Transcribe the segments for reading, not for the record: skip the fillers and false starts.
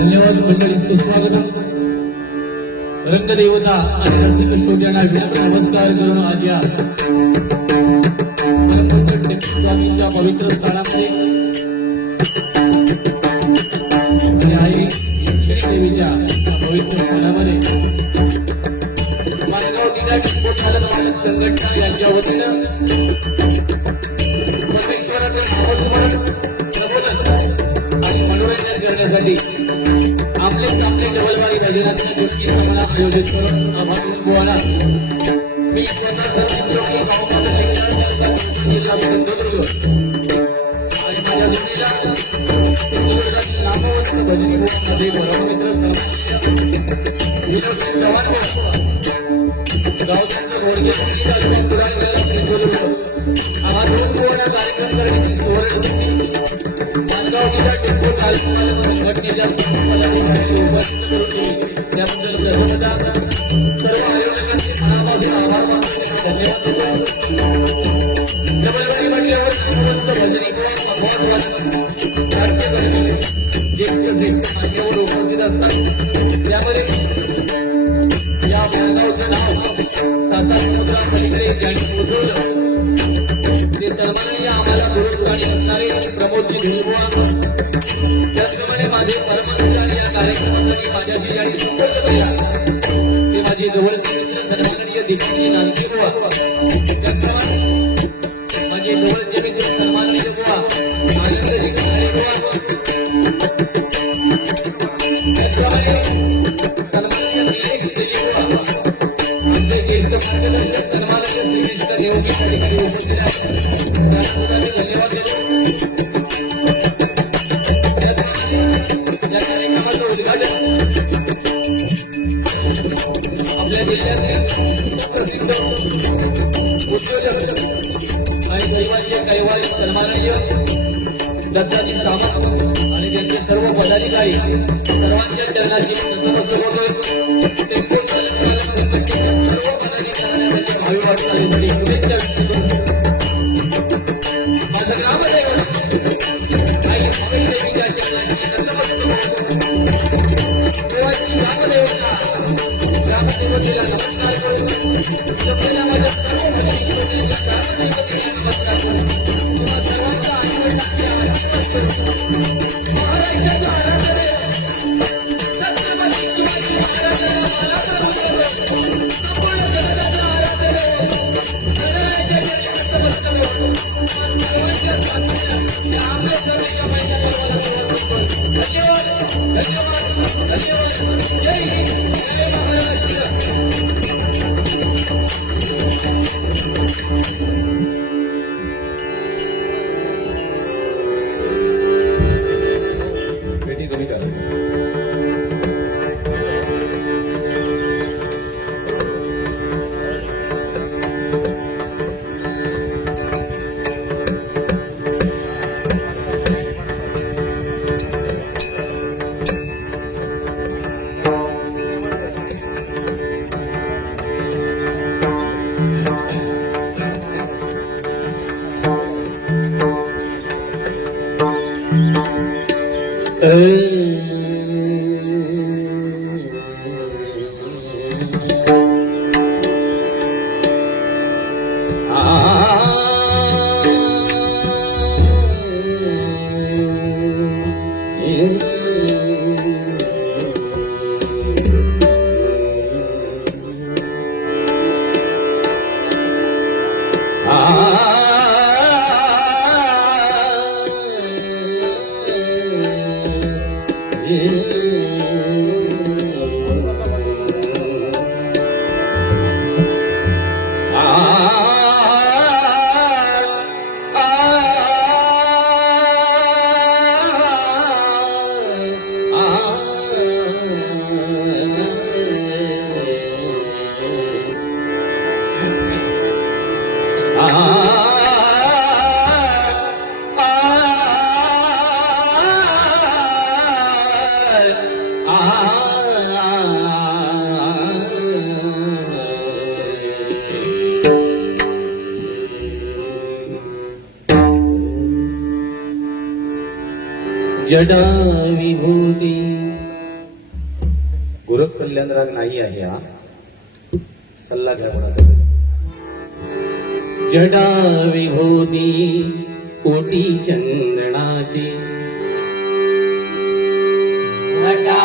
धन्यवाद मंडळी, सुस्वागतम. रंगदेवता आणि रसिक श्रोत्यांना विनम्र नमस्कार करून आज या स्वामींच्या पवित्र स्थानामध्ये आणि आई श्रीदेवीच्या पवित्र स्थानामध्ये मालेगाव दिनाची संघटना यांच्या वतीनं परमेश्वराचं नामस्मरण, प्रबोधन आणि मनोरंजन करण्यासाठी आपले डबलवारी भजनाची गोष्टी प्रमाणात आयोजित करून आभार बुवाला मी स्वतः जिल्हा सिंधुदुर्ग आणि माझ्या जोडीला नामवंत भजनी मध्ये परममित्र विनोद चव्हाण गावच्यांचे घोडके हा दोन पूर्ण कार्यक्रम करण्याची सुवर्ण संधी मानगाव जिल्हा टेम्पो चालक संघटनेच्या पदाधिकारी उपस्थित करून दिली त्याबद्दल सर्वदा सर्व आयोजकांचे मनापासून आभार मानतो धन्यवाद देतो म्हटल्यावर भजनी ज्येष्ठ मान्यवर उपस्थित असतात त्यामध्ये या मानगावचं नाव साता समुद्रापलीकडे ज्यांनी पोहोचवलं ते सर्वांनी आम्हाला गुरुस्थानी असणारे प्रमोदजी धिरुबुवा त्याचप्रमाणे माझे परमहंस आणि या कार्यक्रमासाठी माझ्याशी ज्यांनी संपर्क केला ते माझे जवळचे मित्र सन्माननीय दीक्षित नानके बुवा त्याचप्रमाणे माझे जवळचे मित्र सन्माननीय बुवा आनंदजी काळे बुवा त्याचप्रमाणे सन्माननीय निलेश देवी बुवा आमचे ज्येष्ठ मार्गदर्शक सन्माननीय श्रीकृष्ण देवजी अधिकारी उपस्थित आहेत त्यांना सुद्धा मी धन्यवाद देतो या कार्यक्रमाचं उद्घाटन आपल्या देशातील प्रसिद्ध उद्योजक आणि दैवाचे कैवारी सन्माननीय दत्ताजी सावंत आणि त्यांचे सर्व पदाधिकारी सर्वांच्या चरणाची नतमस्तक होतोय टेम्पो चालक सर्व पदाधिकाऱ्यांना भावी वाटचालीसाठी शुभेच्छा व्यक्त करतो माझं ग्रामदैवत आई हवाई देवीच्या चरणाची नतमस्तक होतो देवाची ग्रामदेवता ग्रामदेवतेला नमस्कार करू सगळ्यांना माझ्या सर्व भगिनीश्वरीच्या ग्रामदेवतेला नमस्कार करू तुम्हा सर्वांचा आशीर्वादाचे आशीर्वाद करू महाराजांच्या आराधनेला छत्रपती शिवाजी महाराजांना मला सर्व आपण जगताच्या आराधनेला सगळ्यांच्या चरणी नतमस्तक होतो सर्वांच्या साथीला आपल्या सर्वांच्या महिन्यावर समर्पित करतो धन्यवाद धन्यवाद जय हिंद जय महाराष्ट्र पेटी कमी करा जडा विभूती गोरख कल्याण राग नाही आहे हा सल्ला घ्या कोणाचा तरी जडा विभूती कोटी चंदनाची जडा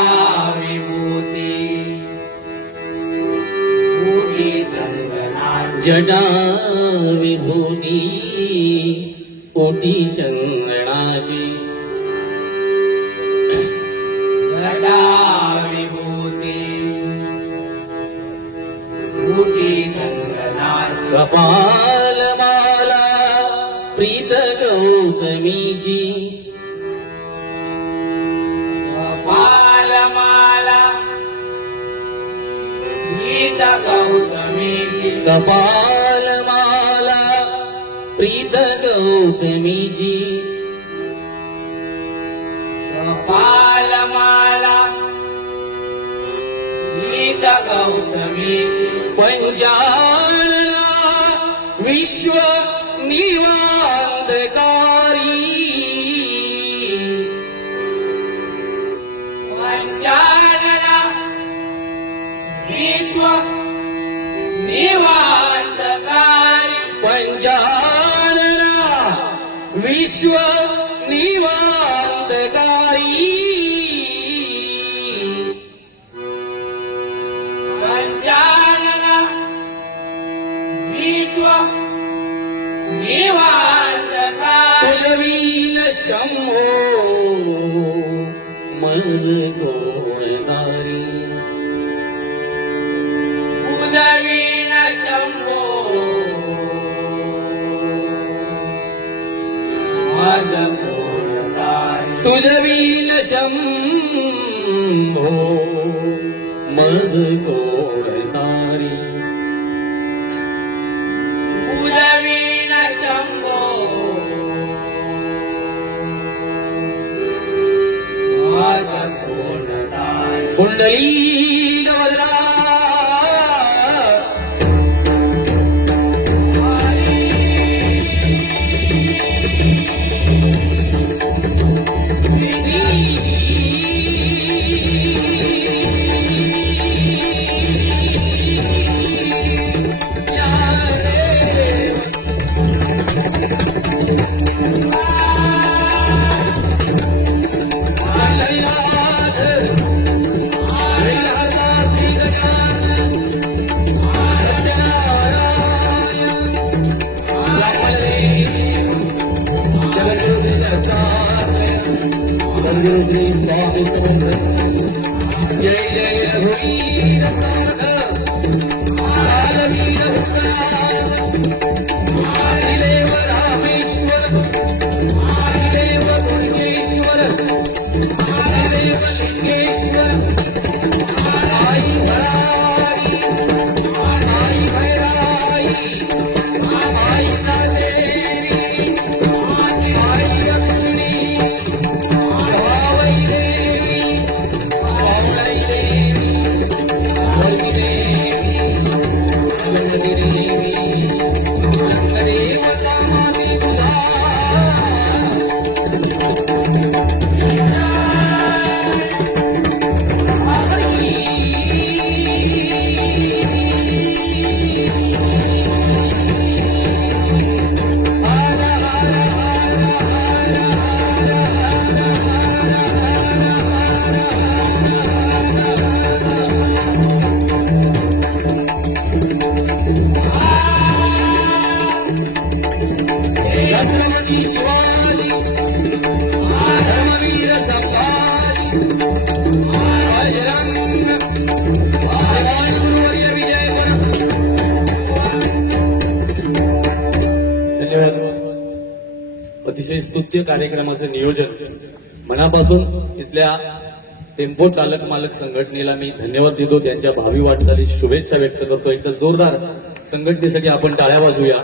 विभूती कोटी चंदनाची जडा विभूती कोटी चंदनाची जडा विभूती कोटी चंदनाची कपाल माला प्रीत गौतमीची प्रीत गौतमीची कपाल माला प्रीत गौतमीची कपालमाला प्रीत गौतमीची पंचानना विश्व निवांतकारी पंचानना विश्व निवांतकारी पंचानना विश्व निवांतकारी पंचानना विश्व निवांतकारी तुझवीन शंभो मज गोळदारी उदवीन शंभो मद कोणतारी तुझवीन शंभो मज गोळदारी उदवीन शंभो मद कोणतारी कुंडली गवला जय जय होई देव रामेश्वर देव दुर्गेश्वर देव लिंगेश्वर आई भराई आई भैराई आई कादेरी आई लक्ष्मी गावई देवी गावई देवी वरदी देवी गणपती देवी गणदेवता माती तुझा छत्रपती शिवाजी धर्मवीर संभाजी बजरंग भगवान गुरुवर्य विजय धन्यवाद. अतिशय स्तुत्य कार्यक्रमाचं नियोजन मनापासून तिथल्या टेम्पो चालक मालक संघटनेला मी धन्यवाद देतो. त्यांच्या भावी वाटचालीस शुभेच्छा व्यक्त करतो. एकदा जोरदार संघटनेसाठी आपण टाळ्या वाजवूया.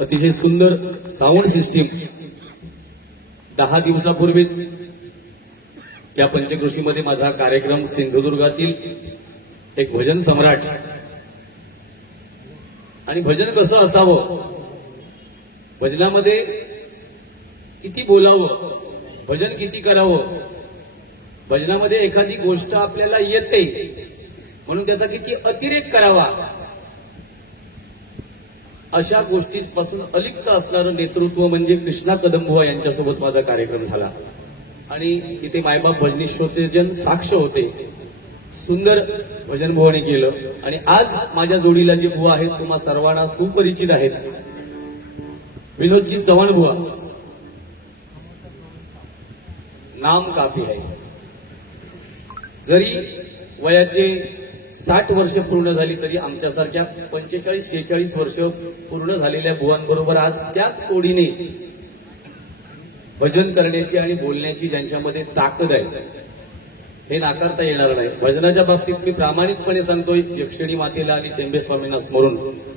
अतिशय सुंदर साऊंड सिस्टीम 10 दिवसापूर्वीच या पंचकृषीमध्ये माझा कार्यक्रम सिंधुदुर्गातील एक भजन सम्राट आणि भजन कसं असावं, भजनामध्ये किती बोलावं, भजन किती करावं, भजनामध्ये एखादी गोष्ट आपल्याला येते म्हणून त्याचा किती अतिरेक करावा, अशा गोष्टींपासून अलिप्त असणारं नेतृत्व म्हणजे कृष्णा कदमबुवा यांच्यासोबत माझा कार्यक्रम झाला आणि तिथे मायबाप भजनी श्रोतेजन साक्ष होते. सुंदर भजन बुवाने केलं आणि आज माझ्या जोडीला जे बुवा आहेत तुम्हा सर्वांना सुपरिचित आहेत, विनोदजी चव्हाण बुवा. नाम काफी आहे. जरी वयाचे 60 वर्ष पूर्ण झाली तरी आमच्यासारख्या 45-46 वर्ष पूर्ण झालेल्या बुवांबरोबर आज त्याच तोडीने भजन करण्याची आणि बोलण्याची ज्यांच्यामध्ये ताकद आहे हे नाकारता येणार नाही. भजनाच्या बाबतीत मी प्रामाणिकपणे सांगतोय, यक्षिणी मातेला आणि टेंबे स्वामींना स्मरून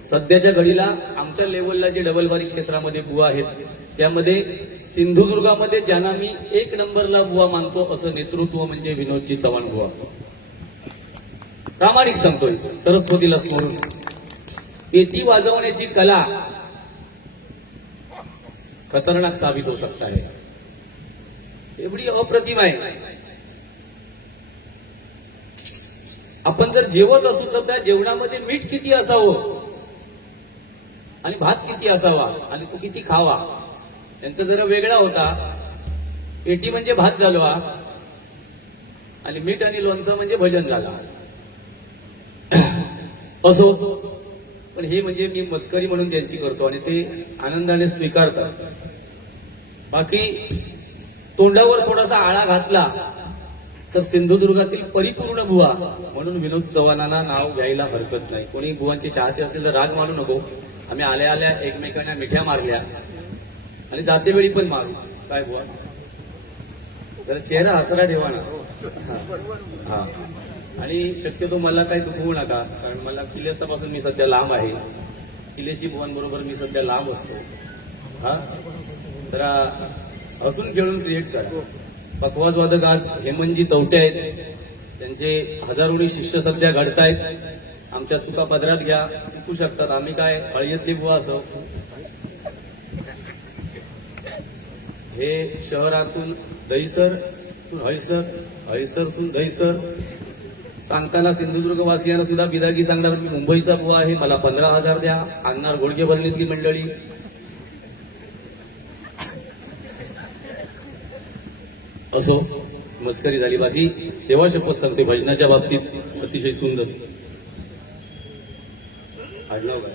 सध्याच्या घडीला आमच्या लेवलला जे डबलबारी क्षेत्रामध्ये बुवा आहेत त्यामध्ये सिंधुदुर्गामध्ये ज्यांना मी एक नंबरला बुवा मानतो असं नेतृत्व म्हणजे विनोदजी चव्हाण बुवा. प्रामाणिक सांगतोय, सरस्वतीला स्मरून. पेटी वाजवण्याची कला खतरनाक साबित होऊ शकता है, एवढी अप्रतिम आहे. आपण जर जेवत असू तर त्या जेवणामध्ये मीठ किती असावं आणि भात किती असावा आणि तो किती खावा यांचा जरा वेगळा होता. पेटी म्हणजे भात झाला आणि मीठ आणि लोणचं म्हणजे भजन झाला. असो, पण हे म्हणजे मी मस्करी म्हणून त्यांची करतो आणि ते आनंदाने स्वीकारतात. बाकी तोंडावर थोडासा आळा घातला तर सिंधुदुर्गातील परिपूर्ण बुवा म्हणून विनोद चव्हाणांना नाव घ्यायला हरकत नाही. कोणी बुवांचे चाहते असतील तर राग मानू नको. आम्ही आल्या आल्या एकमेकांना मिठ्या मारल्या आणि जातेवेळी पण मारू. काय बुवा, जरा चेहरा हसरा ठेवा ना. हा, आणि शक्यतो मला काही दुखवू नका, कारण मला किल्लेस्तापासून मी सध्या लांब आहे. किल्लेशी बुवांबरोबर मी सध्या लांब असतो. हा, जरा हसून खेळून क्रिएट करा. पखवाजवादक आज हेमंतजी तवटे आहेत, त्यांचे हजारोनी शिष्य सध्या घडतायत. आमच्या चुका पदरात घ्या, चुकू शकतात. आम्ही काय अळीतली बुवा असो. हे शहरातून दहीसर हयसर, हयसरसून दहीसर सांगताना सिंधुदुर्ग वासियांना सुद्धा बिदागी सांगणार मी मुंबईचा बुवा आहे, मला 15,000 द्या. आणणार घोडके भरणीतली मंडळी. असो, मस्करी झाली. बाकी तेव्हा शपथ सांगते, भजनाच्या बाबतीत अतिशय सुंदर. आडनाव काय?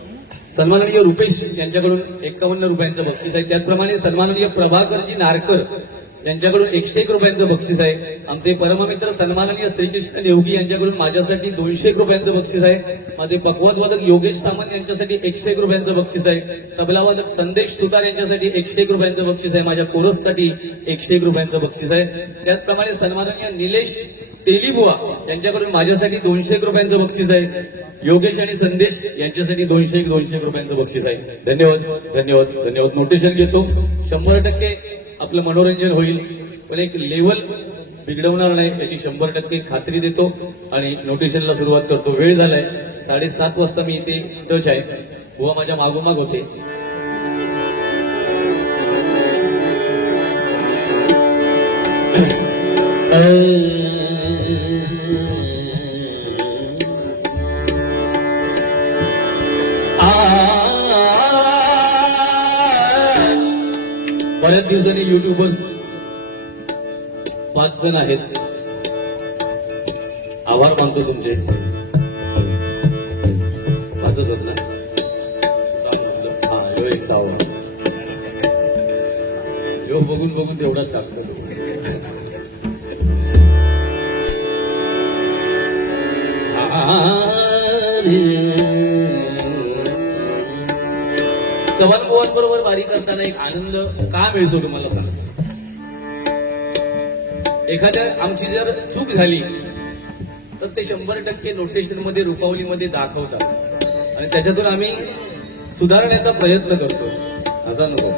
सन्माननीय रुपेश यांच्याकडून 51 रुपयांचं बक्षीस आहे. त्याचप्रमाणे सन्माननीय प्रभाकरजी नारकर यांच्याकडून 101 रुपयांचं बक्षीस आहे. आमचे परममित्र सन्माननीय श्रीकृष्ण देवगी यांच्याकडून माझ्यासाठी 201 रुपयांचं बक्षीस आहे. माझे पखवाजवादक योगेश सामंत यांच्यासाठी 101 रुपयांचं बक्षीस आहे. तबलावादक संदेश सुतार यांच्यासाठी 101 रुपयांचं बक्षीस आहे. माझ्या कोरससाठी 101 रुपयांचं बक्षीस आहे. त्याचप्रमाणे सन्माननीय निलेश तेलीबुवा यांच्याकडून माझ्यासाठी 201 रुपयांचं बक्षीस आहे. योगेश आणि संदेश यांच्यासाठी 201 रुपयांचं बक्षीस आहे. धन्यवाद, धन्यवाद, धन्यवाद. नोटेशन घेतो. 100% आपलं मनोरंजन होईल, पण एक लेवल बिघडवणार नाही याची 100% खात्री देतो आणि नोटेशनला सुरुवात करतो. वेळ झालाय, 7:30 वाजता मी इथे टच आहे. बुवा माझ्या मागोमाग होते. बऱ्याच दिवसांनी युट्यूबर्स 5 जण आहेत. आभार मानतो तुमचे. 5च होत ना. हा, ह्यो एक 6वा. ह्यो बघून बघून तेवढाच टाकतो. चव्हाण बुवांबरोबर वारी करताना एक आनंद का मिळतो तुम्हाला सांगतो. एखाद्या आमची जर चूक झाली तर ते 100% नोटेशन मध्ये रुपावलीमध्ये दाखवतात आणि त्याच्यातून आम्ही सुधारण्याचा प्रयत्न करतो. असा नको.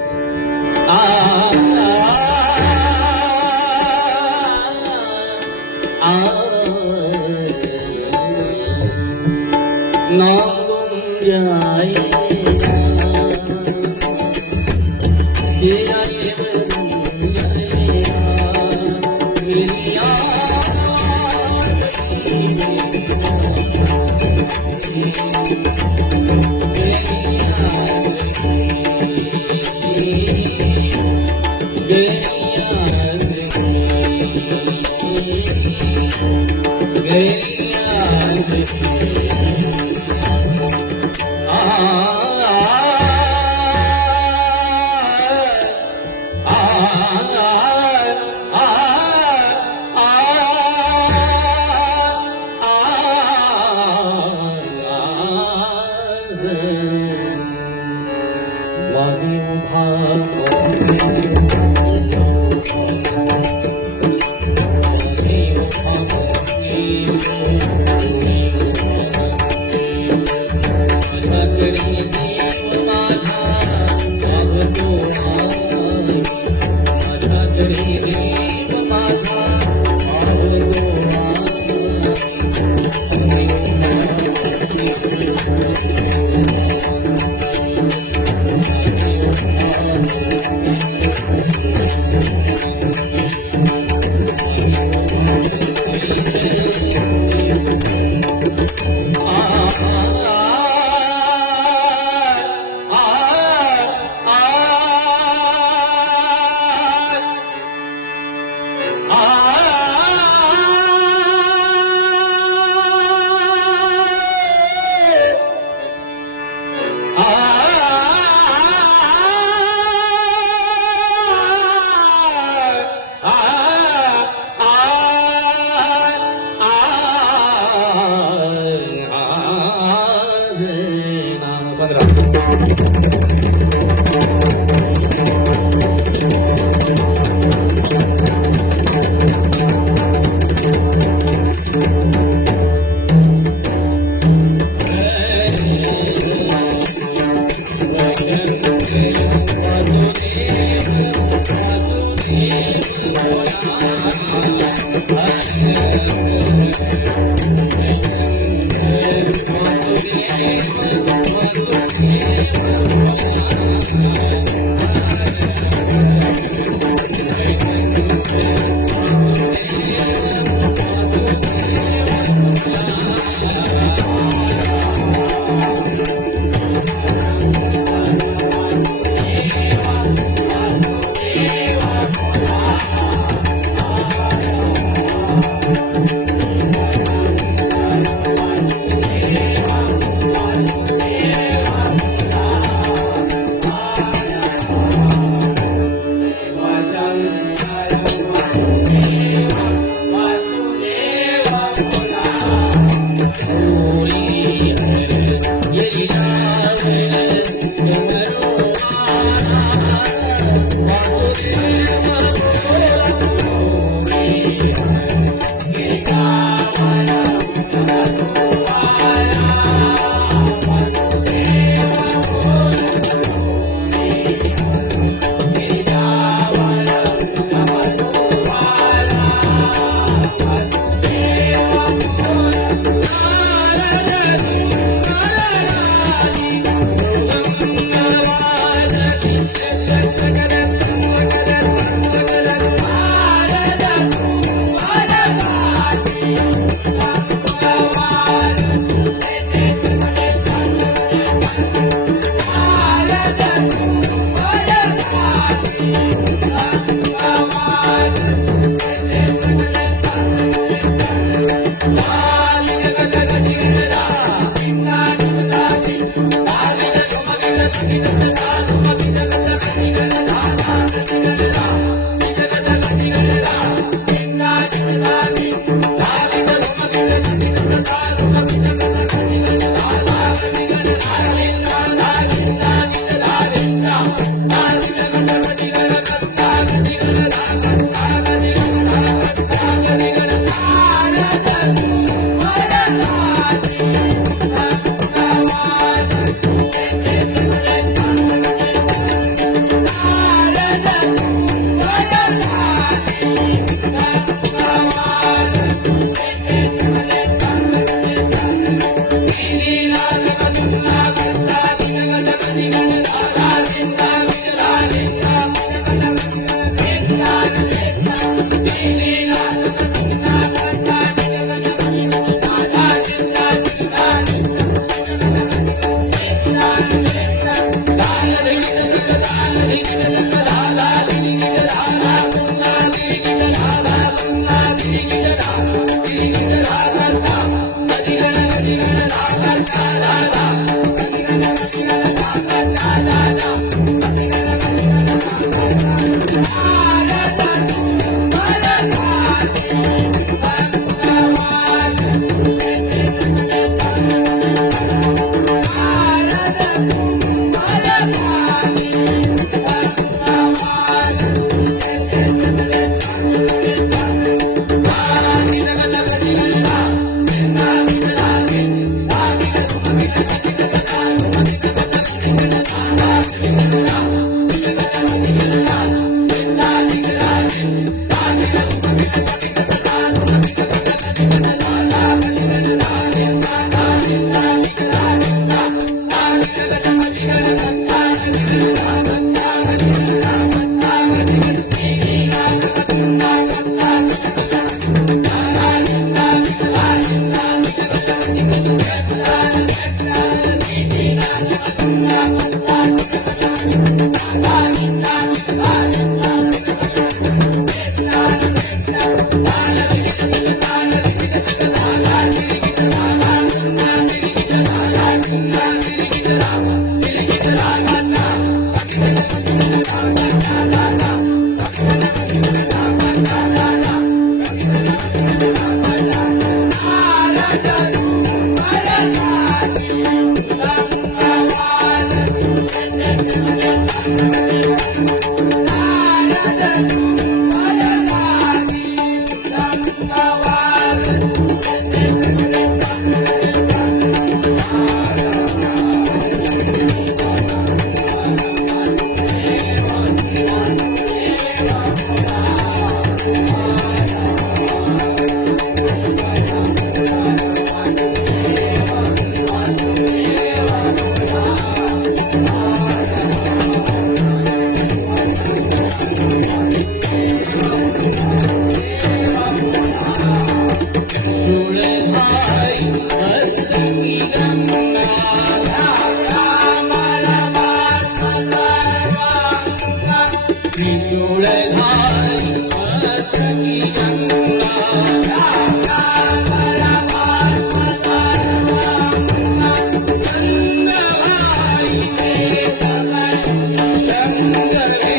Ah धाई मस्तकी गंगा त्रिशूळ धाई मस्तकी गंगा संगभाई शंकरे संगभाई शंकरे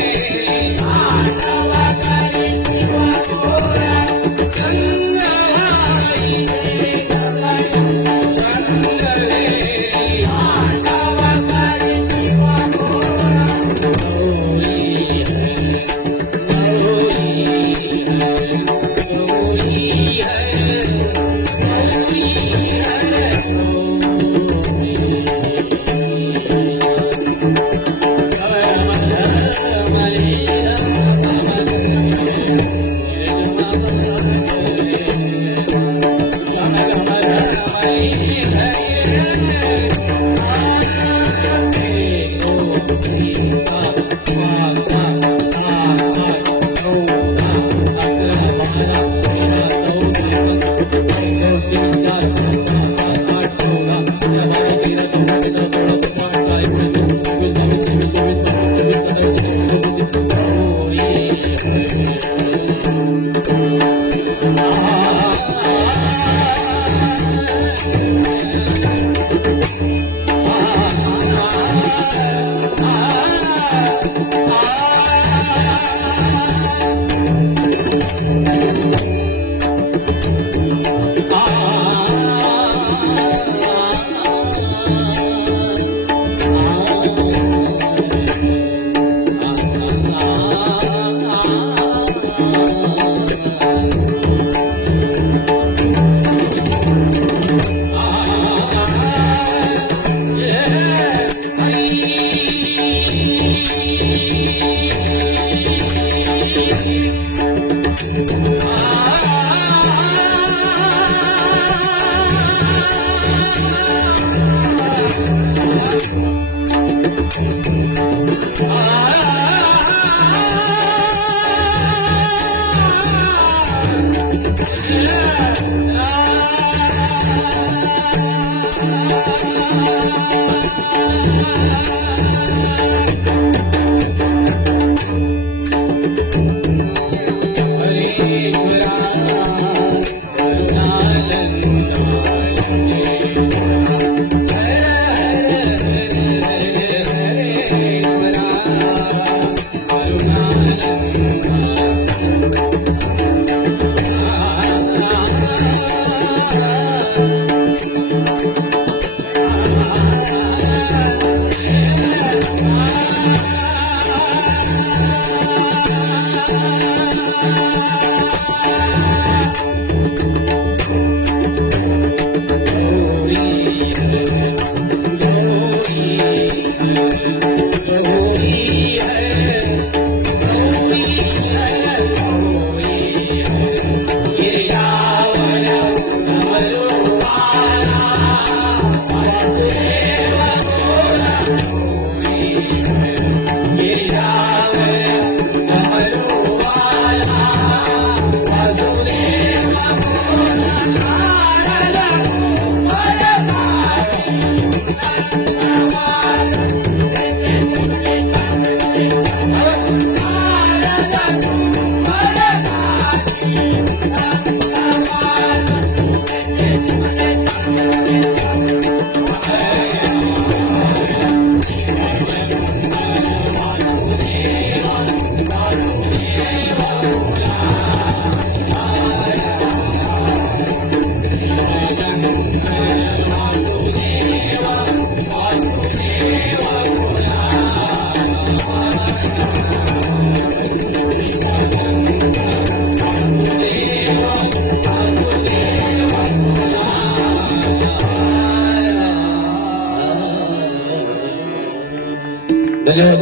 धन्यवाद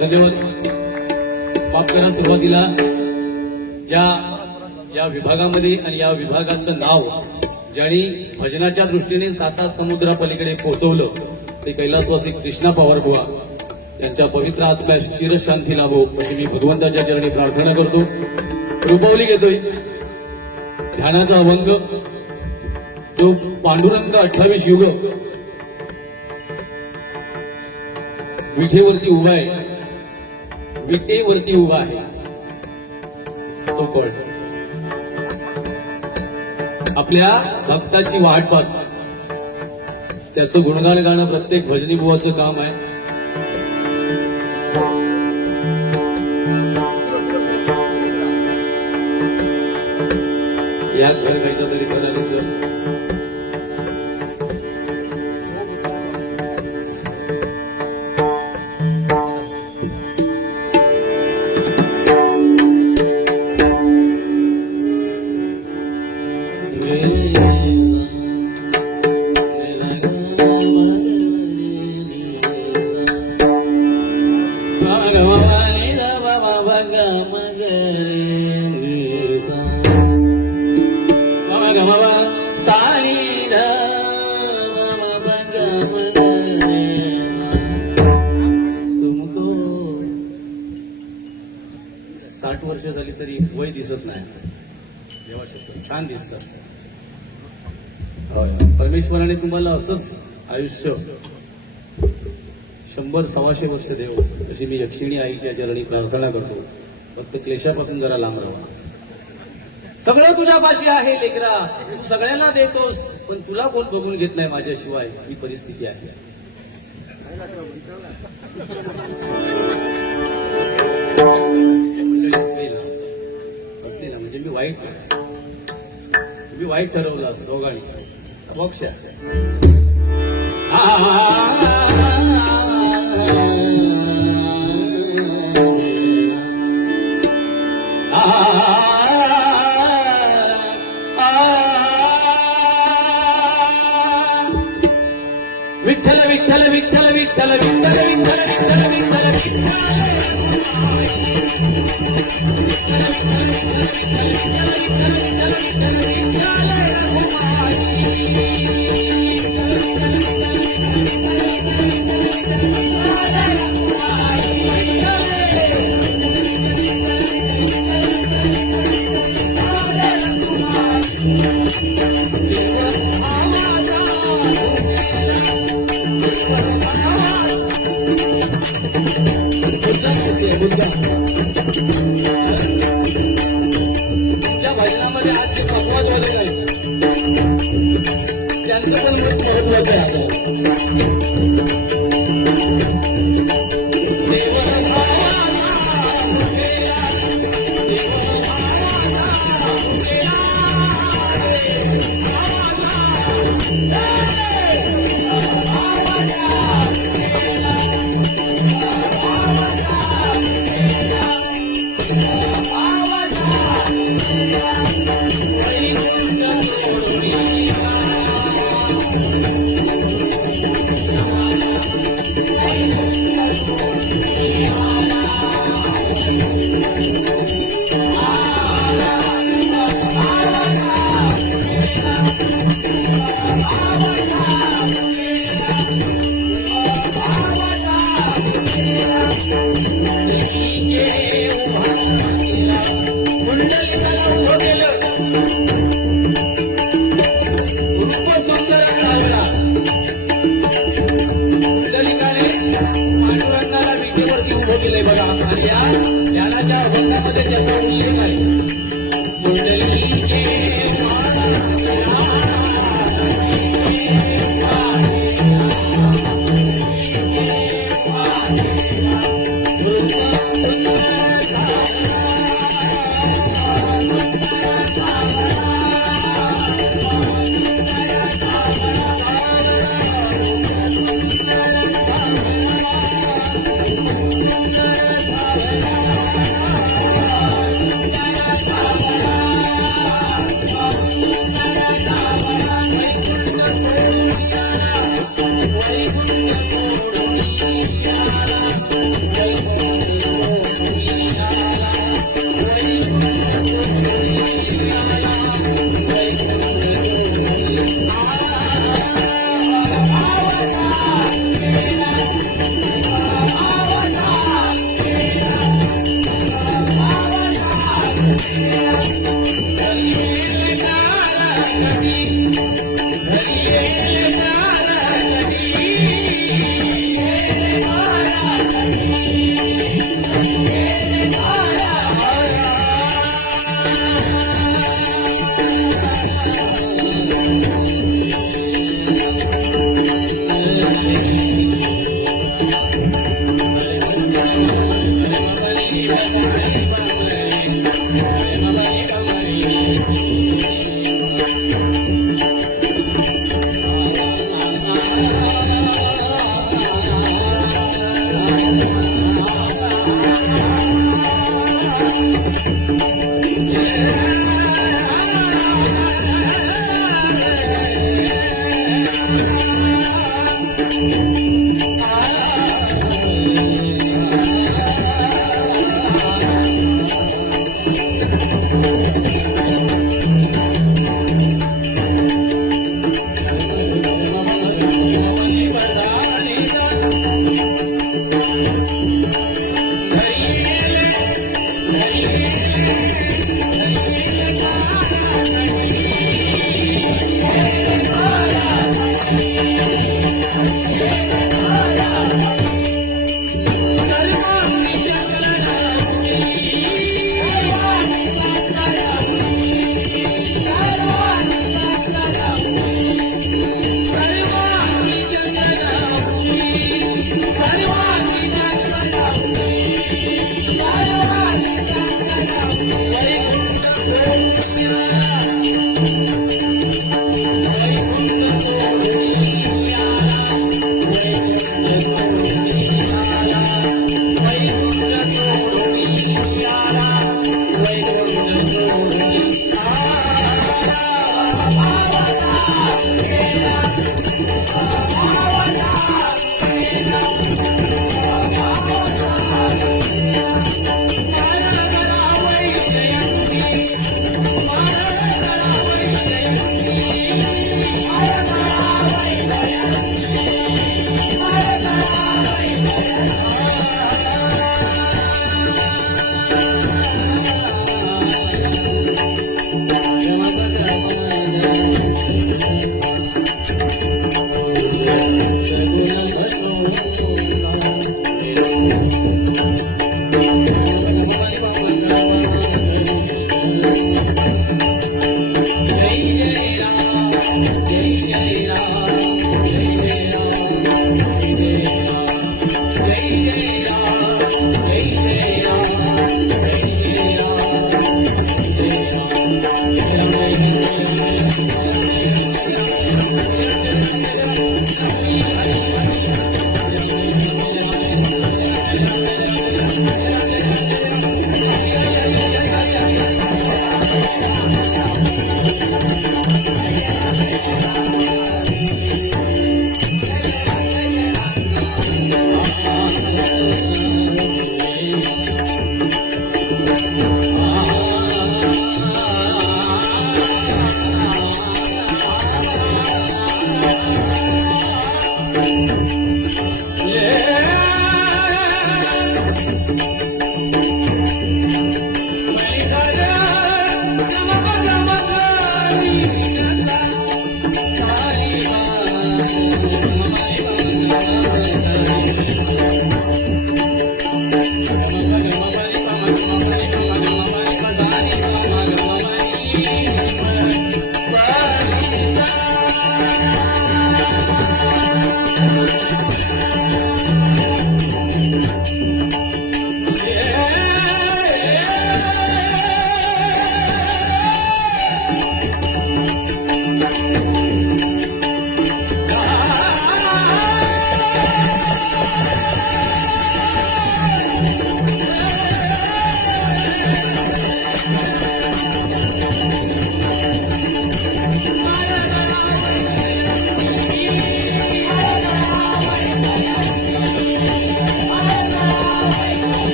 धन्यवाद. माफ करा, सुरुवातीला या विभागामध्ये आणि या विभागाचं नाव ज्यांनी भजनाच्या दृष्टीने साता समुद्रापलीकडे पोहोचवलं ते कैलासवासी कृष्णा पवार बुवा यांच्या पवित्र आत्म्यास चिरशांती लाभो अशी मी भगवंताच्या चरणी प्रार्थना करतो. रूपवली घेतोय ध्यानाचा अभंग तो पांडुरंग 28 युग विठेवरती उभा आहे, विटेवरती उभा आहे. सो कॉल्ड आपल्या भक्ताची वाट पाहत त्याचं गुणगान गाणं प्रत्येक भजनी बुवाचं काम आहे. या घर खायच्या तरी बनालीचं वर्ष झाली तरी वय दिसत नाही. जेव्हा शब्द छान दिसतात. परमेश्वराने तुम्हाला असंच आयुष्य 100-125 वर्ष देव, अशी मी यक्षिणी आईच्या चरणी प्रार्थना करतो. फक्त क्लेशापासून जरा लांब राहा. सगळं तुझ्यापाशी आहे लेकरा, तू सगळ्यांना देतोस, पण तुला कोण बघून घेत नाही माझ्याशिवाय, ही परिस्थिती आहे. असली ना म्हणजे मी वाईट ठरवलं असं दोघांनी. मोक्ष विठ्ठल विठ्ठल विठ्ठल विठ्ठल विठ्ठल विठ्ठल विठ्ठल विठ्ठल त्या भजनामध्ये आज जे संवाद झालेला आहे त्यांचं पण खूप महत्वाचं आहे. बघा आणि या ज्ञानाच्या अभंगामध्ये त्याचा उल्लेख आहे.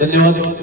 धन्यवाद.